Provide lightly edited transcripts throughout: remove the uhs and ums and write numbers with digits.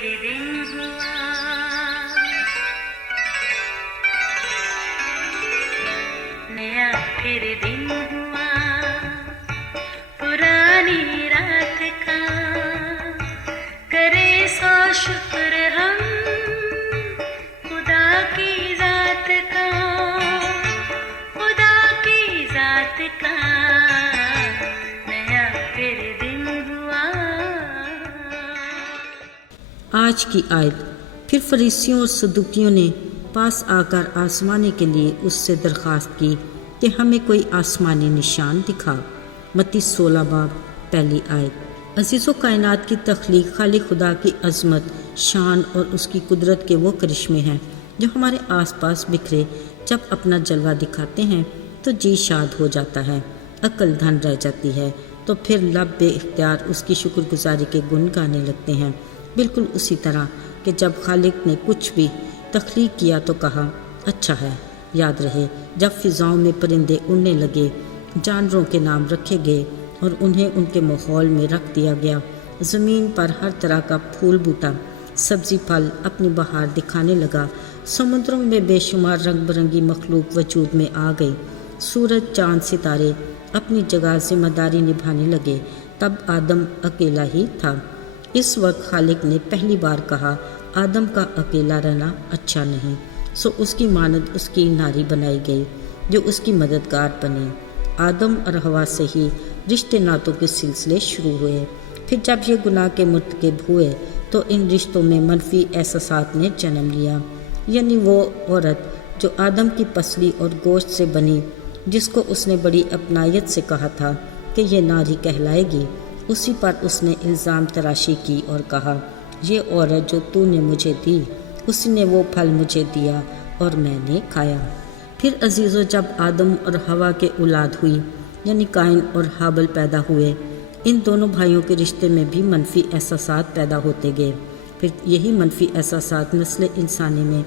پھر دن ہوا، نیا پھر دن ہوا، پرانی رات کا کرے سو شکر ہم خدا کی ذات کا، خدا کی ذات کا نیا پھر دن ہوا۔ آج کی آیت۔ پھر فریسیوں اور صدوقیوں نے پاس آ کر آسمانے کے لیے اس سے درخواست کی کہ ہمیں کوئی آسمانی نشان دکھا۔ متی 16 باب پہلی آیت۔ عزیزو، کائنات کی تخلیق خالق خدا کی عظمت، شان اور اس کی قدرت کے وہ کرشمے ہیں جو ہمارے آس پاس بکھرے جب اپنا جلوہ دکھاتے ہیں تو جی شاد ہو جاتا ہے، عقل دھن رہ جاتی ہے، تو پھر لب بے اختیار اس کی شکر گزاری کے گن گانے لگتے ہیں۔ بالکل اسی طرح کہ جب خالق نے کچھ بھی تخلیق کیا تو کہا اچھا ہے۔ یاد رہے جب فضاؤں میں پرندے اڑنے لگے، جانوروں کے نام رکھے گئے اور انہیں ان کے ماحول میں رکھ دیا گیا، زمین پر ہر طرح کا پھول بوٹا، سبزی پھل اپنی بہار دکھانے لگا، سمندروں میں بے شمار رنگ برنگی مخلوق وجود میں آ گئی، سورج چاند ستارے اپنی جگہ ذمہ داری نبھانے لگے، تب آدم اکیلا ہی تھا۔ اس وقت خالق نے پہلی بار کہا آدم کا اکیلا رہنا اچھا نہیں، سو اس کی مانند اس کی ناری بنائی گئی جو اس کی مددگار بنے۔ آدم اور حوا سے ہی رشتے ناتوں کے سلسلے شروع ہوئے۔ پھر جب یہ گناہ کے مرتکب ہوئے تو ان رشتوں میں منفی احساسات نے جنم لیا، یعنی وہ عورت جو آدم کی پسلی اور گوشت سے بنی، جس کو اس نے بڑی اپنائیت سے کہا تھا کہ یہ ناری کہلائے گی، اسی پر اس نے الزام تراشی کی اور کہا یہ عورت جو تو نے مجھے دی، اسی نے وہ پھل مجھے دیا اور میں نے کھایا۔ پھر عزیزو، جب آدم اور حوا کے اولاد ہوئی، یعنی قائن اور حابل پیدا ہوئے، ان دونوں بھائیوں کے رشتے میں بھی منفی احساسات پیدا ہوتے گئے۔ پھر یہی منفی احساسات نسل انسانی میں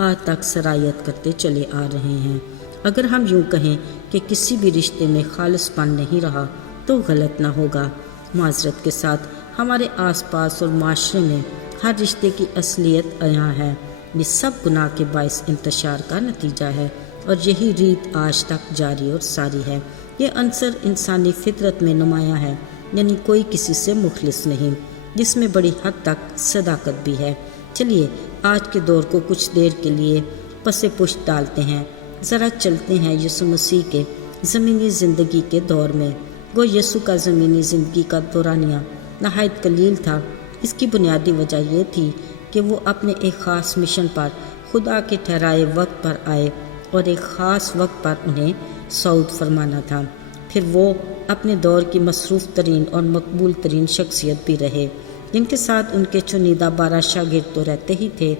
آج تک سرایت کرتے چلے آ رہے ہیں۔ اگر ہم یوں کہیں کہ کسی بھی رشتے میں خالص پن نہیں رہا تو غلط نہ ہوگا۔ معذرت کے ساتھ ہمارے آس پاس اور معاشرے میں ہر رشتے کی اصلیت عیاں ہے۔ یہ سب گناہ کے باعث انتشار کا نتیجہ ہے اور یہی ریت آج تک جاری اور ساری ہے۔ یہ عنصر انسانی فطرت میں نمایاں ہے، یعنی کوئی کسی سے مخلص نہیں، جس میں بڑی حد تک صداقت بھی ہے۔ چلیے آج کے دور کو کچھ دیر کے لیے پس پشت ڈالتے ہیں، ذرا چلتے ہیں یسوع مسیح کے زمینی زندگی کے دور میں۔ وہ یسوع کا زمینی زندگی کا دورانیہ نہایت قلیل تھا۔ اس کی بنیادی وجہ یہ تھی کہ وہ اپنے ایک خاص مشن پر خدا کے ٹھہرائے وقت پر آئے اور ایک خاص وقت پر انہیں صعود فرمانا تھا۔ پھر وہ اپنے دور کی مصروف ترین اور مقبول ترین شخصیت بھی رہے، جن کے ساتھ ان کے چنیدہ 12 شاگرد تو رہتے ہی تھے،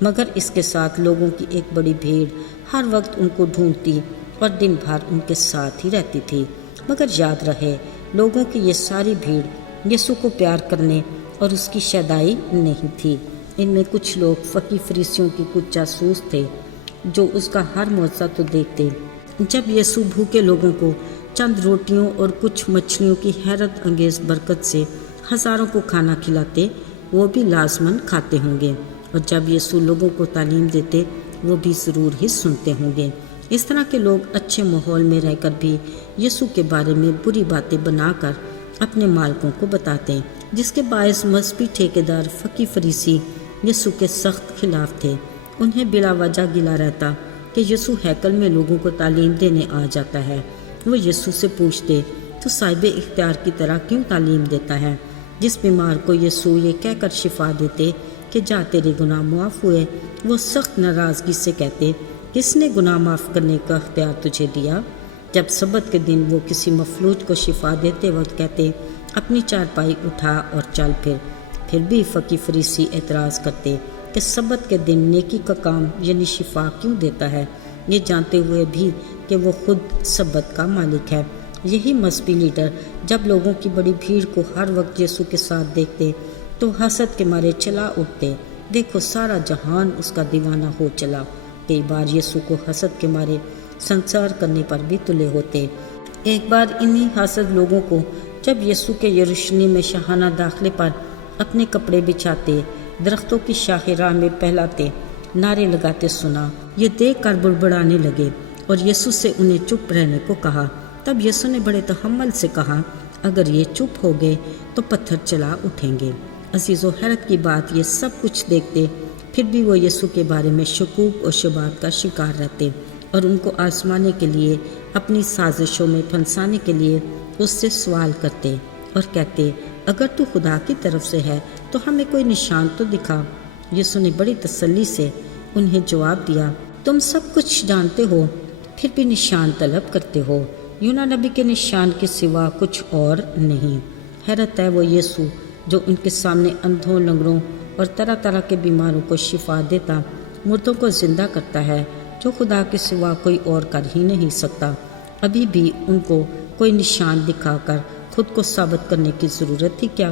مگر اس کے ساتھ لوگوں کی ایک بڑی بھیڑ ہر وقت ان کو ڈھونڈتی اور دن بھر ان کے ساتھ ہی رہتی تھی۔ مگر یاد رہے لوگوں کی یہ ساری بھیڑ یسوع کو پیار کرنے اور اس کی شیدائی نہیں تھی۔ ان میں کچھ لوگ فقی فریسیوں کی کچھ جاسوس تھے جو اس کا ہر معجزہ تو دیکھتے۔ جب یسوع بھوکے لوگوں کو چند روٹیوں اور کچھ مچھلیوں کی حیرت انگیز برکت سے ہزاروں کو کھانا کھلاتے، وہ بھی لازماً کھاتے ہوں گے، اور جب یسوع لوگوں کو تعلیم دیتے وہ بھی ضرور ہی سنتے ہوں گے۔ اس طرح کے لوگ اچھے ماحول میں رہ کر بھی یسوع کے بارے میں بری باتیں بنا کر اپنے مالکوں کو بتاتے، جس کے باعث مذہبی ٹھیکیدار فقی فریسی یسوع کے سخت خلاف تھے۔ انہیں بلا وجہ گلا رہتا کہ یسوع ہیکل میں لوگوں کو تعلیم دینے آ جاتا ہے۔ وہ یسوع سے پوچھتے تو صاحب اختیار کی طرح کیوں تعلیم دیتا ہے؟ جس بیمار کو یسوع یہ کہہ کر شفا دیتے کہ جا تیرے گناہ معاف ہوئے، وہ سخت ناراضگی سے کہتے کس نے گناہ معاف کرنے کا اختیار تجھے دیا؟ جب سبت کے دن وہ کسی مفلوج کو شفا دیتے وقت کہتے اپنی چارپائی اٹھا اور چل پھر بھی فقی فریسی اعتراض کرتے کہ سبت کے دن نیکی کا کام یعنی شفا کیوں دیتا ہے، یہ جانتے ہوئے بھی کہ وہ خود سبت کا مالک ہے۔ یہی مذہبی لیڈر جب لوگوں کی بڑی بھیڑ کو ہر وقت یسوع کے ساتھ دیکھتے تو حسد کے مارے چلا اٹھتے، دیکھو سارا جہان اس کا دیوانہ ہو چلا۔ کئی بار یسوع کو حسد کے مارے سنسار کرنے پر بھی تلے ہوتے۔ ایک بار انہی حاسد لوگوں کو جب یسوع کے یروشلم میں شاہانہ داخلے پر اپنے کپڑے بچھاتے درختوں کی شاہراہ میں پہلاتے نعرے لگاتے سنا۔ یہ دیکھ کر بڑبڑانے لگے اور یسوع سے انہیں چپ رہنے کو کہا۔ تب یسوع نے بڑے تحمل سے کہا، اگر یہ چپ ہو گئے تو پتھر چلا اٹھیں گے۔ عزیز و حیرت کی بات، یہ سب کچھ دیکھتے پھر بھی وہ یسوع کے بارے میں شکوک اور شبہات کا شکار رہتے اور ان کو آزمانے کے لیے، اپنی سازشوں میں پھنسانے کے لیے اس سے سوال کرتے اور کہتے، اگر تو خدا کی طرف سے ہے تو ہمیں کوئی نشان تو دکھا۔ یسوع نے بڑی تسلی سے انہیں جواب دیا، تم سب کچھ جانتے ہو پھر بھی نشان طلب کرتے ہو۔ یونا نبی کے نشان کے سوا کچھ اور نہیں۔ حیرت ہے وہ یسوع جو ان کے سامنے اندھوں، لنگڑوں اور طرح طرح کے بیماروں کو شفا دیتا، مردوں کو زندہ کرتا ہے، جو خدا کے سوا کوئی اور کر ہی نہیں سکتا۔ ابھی بھی ان کو کوئی نشان دکھا کر خود کو ثابت کرنے کی ضرورت تھی کیا؟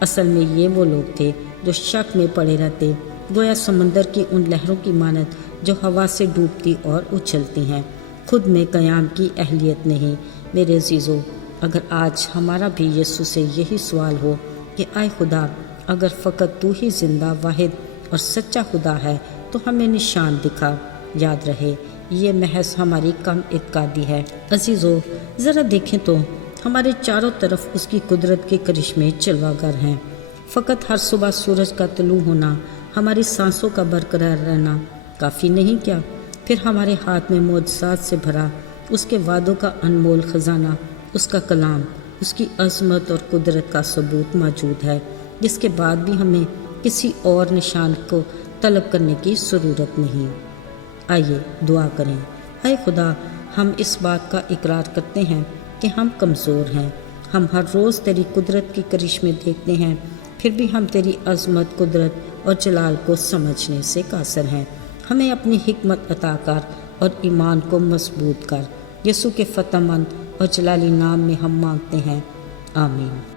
اصل میں یہ وہ لوگ تھے جو شک میں پڑے رہتے، گویا سمندر کی ان لہروں کی مانند جو ہوا سے ڈوبتی اور اچھلتی ہیں، خود میں قیام کی اہلیت نہیں۔ میرے عزیزو، اگر آج ہمارا بھی یسوع سے یہی سوال ہو کہ اے خدا، اگر فقط تو ہی زندہ، واحد اور سچا خدا ہے تو ہمیں نشان دکھا، یاد رہے یہ محض ہماری کم اعتقادی ہے۔ عزیزو، ذرا دیکھیں تو ہمارے چاروں طرف اس کی قدرت کے کرشمے چلوا گر ہیں۔ فقط ہر صبح سورج کا طلوع ہونا، ہماری سانسوں کا برقرار رہنا کافی نہیں کیا؟ پھر ہمارے ہاتھ میں معجزات سے بھرا اس کے وعدوں کا انمول خزانہ، اس کا کلام، اس کی عظمت اور قدرت کا ثبوت موجود ہے، جس کے بعد بھی ہمیں کسی اور نشان کو طلب کرنے کی ضرورت نہیں۔ آئیے دعا کریں۔ اے خدا، ہم اس بات کا اقرار کرتے ہیں کہ ہم کمزور ہیں۔ ہم ہر روز تیری قدرت کی کرشمے دیکھتے ہیں، پھر بھی ہم تیری عظمت، قدرت اور جلال کو سمجھنے سے قاصر ہیں۔ ہمیں اپنی حکمت عطا کر اور ایمان کو مضبوط کر۔ یسوع کے فتح مند اور جلالی نام میں ہم مانگتے ہیں، آمین۔